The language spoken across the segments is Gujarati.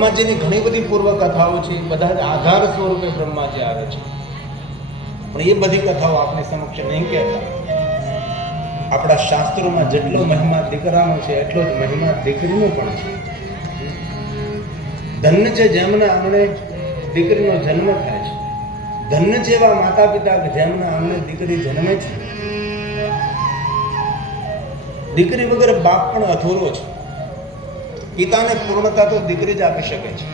બ્રહ્માજીની ઘણી બધી પૂર્વ કથાઓ છે, બધા જ આધાર સ્વરૂપે બ્રહ્માજી આવે છે, પણ એ બધી કથાઓ આપણી સમક્ષ નહીં કહેતા. આપણા શાસ્ત્રોમાં જેટલો મહિમા દીકરાનો છે એટલો જ મહિમા દીકરીનો પણ છે. ધન્ય છે જેમના આંગણે દીકરીનો જન્મ થાય છે. ધન્ય છે એવા માતા પિતા કે જેમના આંગણે દીકરી જન્મે છે. દીકરી વગર બાપ પણ અધૂરો છે. પિતાને પૂર્ણતા તો દીકરી જ આપી શકે છે.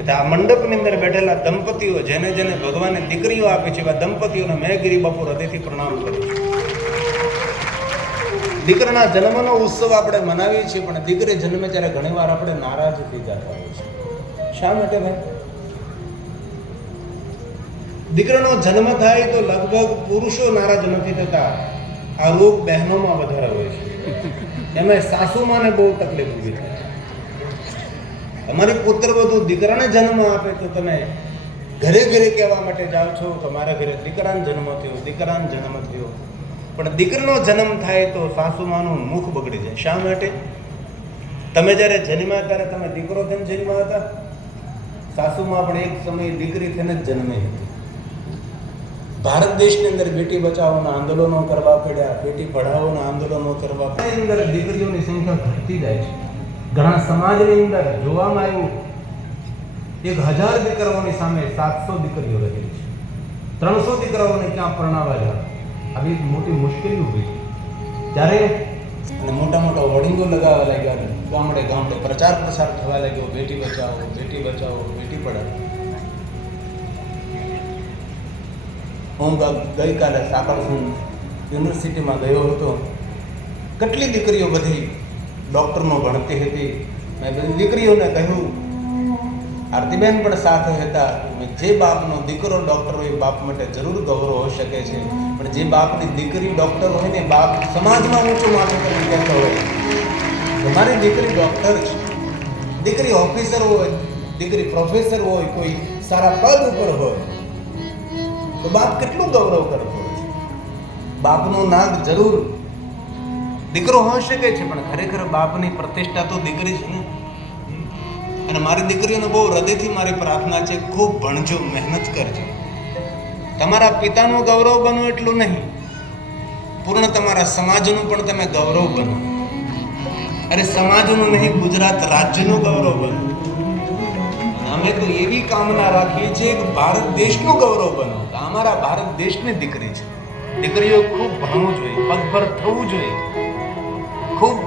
એટલે આ મંડપની અંદર બેઠેલા દંપતીઓ, જેને જેને ભગવાને દીકરીઓ આપી છે, એવા દંપતીઓને મેં ગિરી બાપુ હૃદયથી પ્રણામ કરું છું. દીકરાના જન્મનો ઉત્સવ આપણે મનાવીએ છીએ, પણ દીકરી જન્મે ત્યારે ઘણી વાર આપણે નારાજ થઈ જતા હોઈએ છીએ. શા માટે ભાઈ? દીકરાનો જન્મ થાય તો લગભગ પુરુષો નારાજ નથી થતા, આ રોગ બહેનોમાં વધારે હોય છે. એમાં સાસુમાને બહુ તકલીફ ઊભી થાય છે. તમારી પુત્રવધુ દીકરાને જન્મ આપે તો તમે ઘરે ઘરે કહેવા માટે જાઓ છો કે મારા ઘરે દીકરાનો જન્મ થયો, દીકરાનો જન્મ થયો. પણ દીકરીનો જન્મ થાય તો સાસુમાનું મુખ બગડી જાય. શા માટે? તમે જ્યારે જન્મ્યા ત્યારે તમે દીકરો થઈને જન્મ્યા હતા. સાસુમાં પણ એક સમયે દીકરી થઈને જ જન્મે હતી. ભારત દેશની અંદર બેટી બચાવોના આંદોલનો કરવા પડ્યા, બેટી પઢાઓના આંદોલનો કરવા પડ્યા. અંદર દીકરીઓની સંખ્યા ઘટતી જાય છે. ઘણા સમાજની અંદર જોવામાં આવ્યું 1000 દીકરાઓની સામે 700 દીકરીઓ રહેલી છે. 300 દીકરાઓને ક્યાં પરણાવવા જાય, આવી મોટી મુશ્કેલી ઊભી છે. ત્યારે અને મોટા મોટા હોર્ડિંગો લગાવવા લાગ્યા, ગામડે ગામડે પ્રચાર પ્રસાર થવા લાગ્યો, બેટી બચાવો, બેટી બચાવો, બેટી પઢાઓ. હું ગઈકાલે સાકરસુન યુનિવર્સિટીમાં ગયો હતો. કેટલી દીકરીઓ બધી ડૉક્ટરનો ભણતી હતી. મેં બધી દીકરીઓને કહ્યું, આરતીબેન પણ સાથે હતા, જે બાપનો દીકરો ડૉક્ટર હોય એ બાપ માટે જરૂર ગૌરવ હોઈ શકે છે, પણ જે બાપની દીકરી ડૉક્ટર હોય ને, બાપ સમાજમાં ઊંચું માથું કરીને કહેતો હોય તમારી દીકરી ડૉક્ટર છે, દીકરી ઓફિસર હોય, દીકરી પ્રોફેસર હોય, કોઈ સારા પદ ઉપર હોય, તો બાપ કેટલું ગૌરવ કરતો હોય છે. બાપનું નાક જરૂર દીકરો હોઈ શકે છે, પણ ખરેખર બાપની પ્રતિષ્ઠા તો દીકરી છે ને. અને મારી દીકરીઓને બહુ હૃદયથી મારી પ્રાર્થના છે, ખૂબ ભણજો, મહેનત કરજો. તમારા પિતાનું ગૌરવ બનો એટલું નહીં, પૂર્ણ તમારા સમાજનું પણ તમે ગૌરવ બનો. અરે સમાજનું નહીં, ગુજરાત રાજ્યનું ગૌરવ બનો. અમે તો એવી કામના રાખીએ છીએ કે ભારત દેશનું ગૌરવ બનો. અમારા ભારત દેશની દીકરી છે. દીકરીઓ ખૂબ ભણવું જોઈએ, પગભર થવું જોઈએ, ખૂબ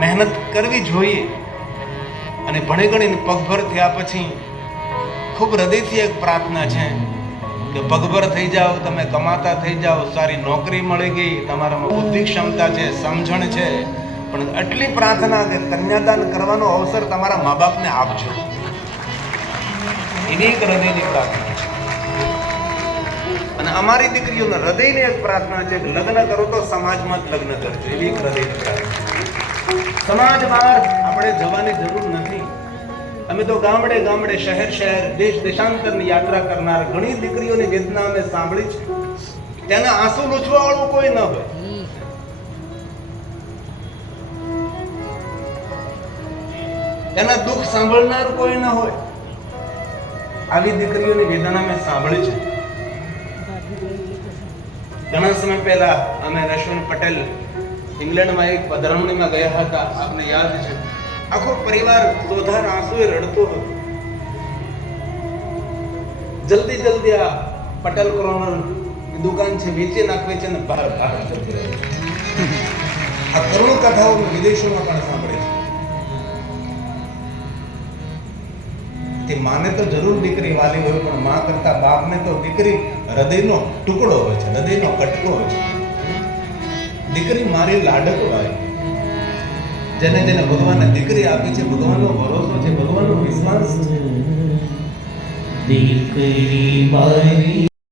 મહેનત કરવી જોઈએ. અને ભણી ગણીને પગભર થયા પછી ખૂબ હૃદયથી એક પ્રાર્થના છે કે પગભર થઈ જાઓ, તમે કમાતા થઈ જાઓ, સારી નોકરી મળી ગઈ, તમારામાં બુદ્ધિ ક્ષમતા છે, સમજણ છે, પણ આટલી પ્રાર્થના કે કન્યાદાન કરવાનો અવસર તમારા મા બાપને આપજો. એની એક હૃદયની પ્રાર્થના છે. અને અમારી દીકરીઓના હૃદયની એક પ્રાર્થના છે કે લગ્ન કરો તો સમાજમાં જ લગ્ન કરજો. એવી એક હૃદયની પ્રાર્થના. સમાજ બહાર આપણે જવાની જરૂર નથી. અમે તો ગામડે ગામડે, શહેર શહેર, દેશ દેશાંતરની યાત્રા કરનાર ઘણી દીકરીઓની વેદના અમે સાંભળી છે. તેના આંસુ લૂછવા વાળું કોઈ ન હોય, તેના દુઃખ સાંભળનાર કોઈ ન હોય. આવી દીકરીઓની વેદના મેં સાંભળી છે. ઘણા સમય પહેલા અમે રશ્મિન પટેલ ઇંગ્લેન્ડમાં એક પધરામણીમાં ગયા હતા. આપને યાદ છે, આખો પરિવાર ધોધાર આંસુએ રડતો હતો. જલ્દી જલ્દી આ પટેલ કોર્નર દુકાન છે, વેચી નાખવે છે ને બહાર જતી રહે છે. આ કરુણ કથાઓ વિદેશોમાં પણ સાંભળે છે. તે માને તો જરૂર દીકરી વાલી હોય, પણ મા કરતા બાપને તો દીકરી હૃદયનો ટુકડો હોય છે, હૃદયનો કટકો હોય છે. દીકરી મારી લાડકવાય. જેને જેને ભગવાને દીકરી આપી છે, ભગવાનનો ભરોસો છે, ભગવાનનો વિશ્વાસ છે. દીકરી મારી